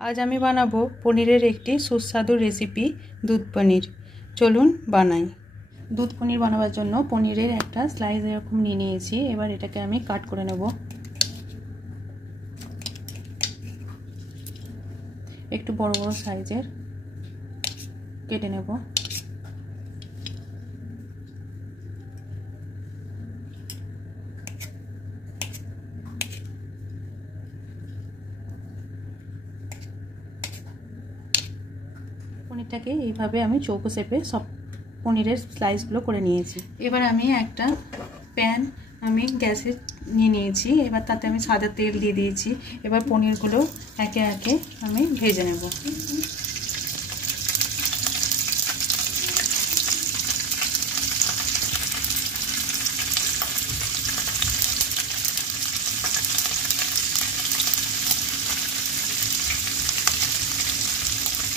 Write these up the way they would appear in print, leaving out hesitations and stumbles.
আজ আমি বানাবো পনিরের একটি সুস্বাদু রেসিপি দুধ পনির। চলুন বানাই। দুধ পনির বানাবার জন্য পনিরের একটা স্লাইস এরকম নিয়ে নিয়েছি। এবার এটাকে আমি কাট করে নেব। একটু বড় বড় সাইজের কেটে নেব। পনিরটাকে এইভাবে আমি চৌকো শেপে সব পনিরের স্লাইসগুলো করে নিয়েছি। এবার আমি একটা প্যান আমি গ্যাসে নিয়ে নিয়েছি। এবার তাতে আমি সাদা তেল দিয়ে দিয়েছি। এবার পনিরগুলো একে একে আমি ভেজে নেব।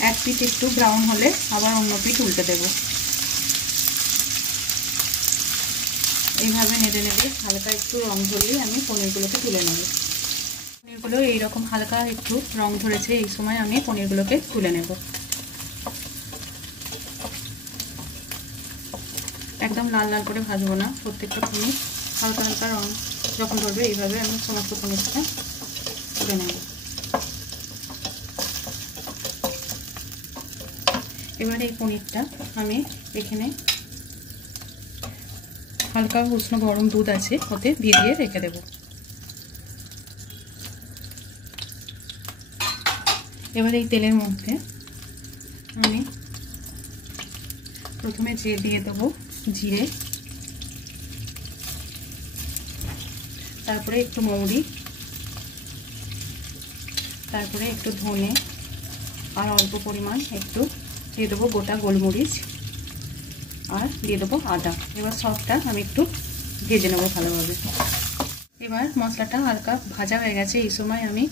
এক পিঠ একটু ব্রাউন হলে আবার অন্য পিঠ উল্টে দেব। এইভাবে নেড়ে নেড়ে হালকা একটু রং ধরলেই আমি পনিরগুলোকে তুলে নেব। পনিরগুলো এইরকম হালকা একটু রং ধরেছে, এই সময় আমি পনিরগুলোকে তুলে নেব। একদম লাল লাল করে ভাজবো না, প্রত্যেকটা পনির হালকা হালকা রং যখন ধরবে এইভাবে আমি সমস্ত পনিরটা তুলে নেব। এবার এই পনিরটা আমি এখানে হালকা উষ্ণ গরম দুধ আছে ওতে ভিজিয়ে রেখে দেব। এবার এই তেলের মধ্যে আমি প্রথমে দিয়ে দেবো জিরে, তারপরে একটু মৌরি, তারপরে একটু ধনে, আর অল্প পরিমাণ একটু দিয়ে দেবো গোটা গোলমরিচ, আর দিয়ে দেবো আদা। এবার সবটা আমি একটু ভেজে নেবো ভালোভাবে। এবার মশলাটা হালকা ভাজা হয়ে গেছে। এই সময় আমি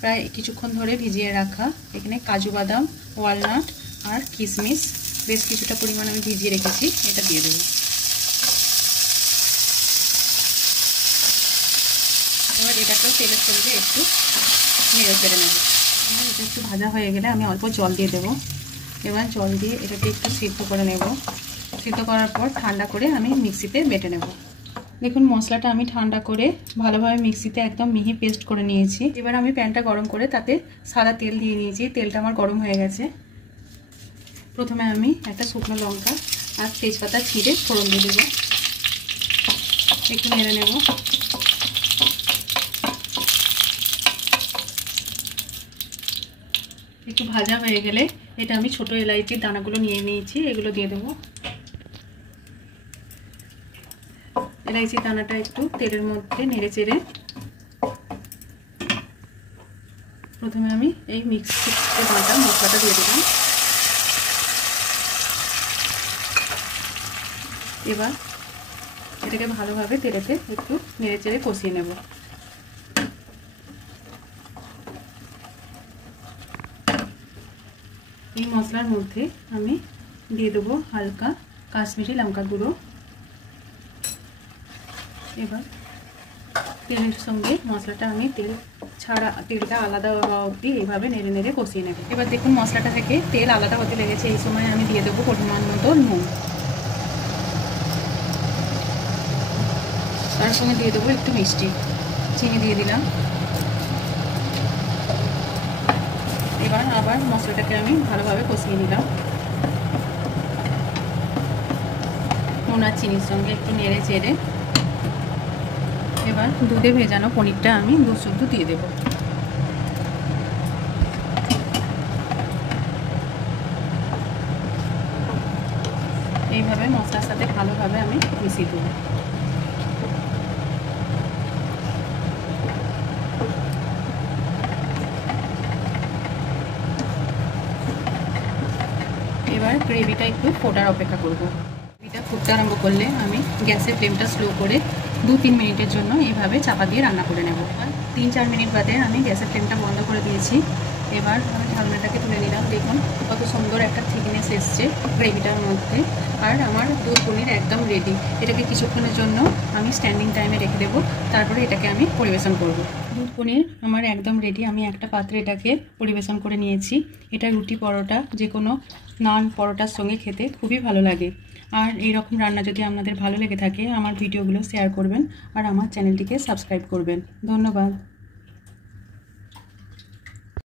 প্রায় কিছুক্ষণ ধরে ভিজিয়ে রাখা এখানে কাজু বাদাম, ওয়ালনাট আর কিশমিশ বেশ কিছুটা পরিমাণ আমি ভিজিয়ে রেখেছি, এটা দিয়ে দেবো। এবার এটাকেও তেলের সঙ্গে একটু নেড়ে চেড়ে নেব। এটা একটু ভাজা হয়ে গেলে আমি অল্প জল দিয়ে দেবো। এবার জল দিয়ে এটাকে একটু সিদ্ধ করে নেব। সিদ্ধ করার পর ঠান্ডা করে আমি মিক্সিতে বেটে নেব। দেখুন মশলাটা আমি ঠান্ডা করে ভালোভাবে মিক্সিতে একদম মিহি পেস্ট করে নিয়েছি। এবার আমি প্যানটা গরম করে তাতে সাদা তেল দিয়ে নিয়েছি। তেলটা আমার গরম হয়ে গেছে। প্রথমে আমি একটা শুকনো লঙ্কা আর তেজপাতা ছিঁড়ে ফোড়ন দিয়ে দেবো। একটু নেড়ে নেব। একটু ভাজা হয়ে গেলে এটা আমি ছোট এলাইচির দানাগুলো নিয়ে নিয়েছি, এগুলো দিয়ে দেবো। এলাইচির দানাটা একটু তেলের মধ্যে নেড়ে চেড়ে প্রথমে আমি এই মিক্সিতে বাটা মশলাটা দিয়ে দিলাম। এবার এটাকে ভালোভাবে তেলেতে একটু নেড়ে চেড়ে কষিয়ে নেব। এই মশলার মধ্যে আমি দিয়ে দেবো হালকা কাশ্মীরি লঙ্কা গুঁড়ো। এবার তেলের সঙ্গে মশলাটা আমি তেলটা আলাদা হওয়া অবধি এইভাবে নেড়ে নেড়ে কষিয়ে নেব। এবার দেখুন মশলাটা থেকে তেল আলাদা হতে লেগেছে। এই সময় আমি দিয়ে দেবো পরিমাণ মতো নুন, তার সঙ্গে দিয়ে দেবো একটু মিষ্টি, চিনি দিয়ে দিলাম। এবার আবার মশলাটাকে আমি ভালোভাবে কষিয়ে নিলাম। নুন আর চিনির সঙ্গে একটু নেড়ে চেড়ে এবার দুধে ভেজানো পনিরটা আমি দুধ শুদ্ধ দিয়ে দেব। এইভাবে মশলার সাথে ভালোভাবে আমি মিশিয়ে দেব। এবার গ্রেভিটা একটু ফোটার অপেক্ষা করব। গ্রেভিটা ফুটতে আরম্ভ করলে আমি গ্যাসের ফ্লেমটা স্লো করে 2-3 মিনিটের জন্য এইভাবে চাপা দিয়ে রান্না করে নেব। 3-4 মিনিট বাদে আমি গ্যাসের ফ্লেমটা বন্ধ করে দিয়েছি। এবার আমি ঢাকনাটাকে তুলে নিলাম। দেখুন কত সুন্দর একটা থিকনেস এসছে গ্রেভিটার মধ্যে। আর আমার দুধ পনির একদম রেডি। এটাকে কিছুক্ষণের জন্য আমি স্ট্যান্ডিং টাইমে রেখে দেবো, তারপরে এটাকে আমি পরিবেশন করব। দুধ পনির আমার একদম রেডি। আমি একটা পাত্রে এটাকে পরিবেশন করে নিয়েছি। এটা রুটি, পরোটা, যে কোনো নান, পরোটার সঙ্গে খেতে খুবই ভালো লাগে। আর এইরকম রান্না যদি আপনাদের ভালো লেগে থাকে আমার ভিডিওগুলো শেয়ার করবেন আর আমার চ্যানেলটিকে সাবস্ক্রাইব করবেন। ধন্যবাদ।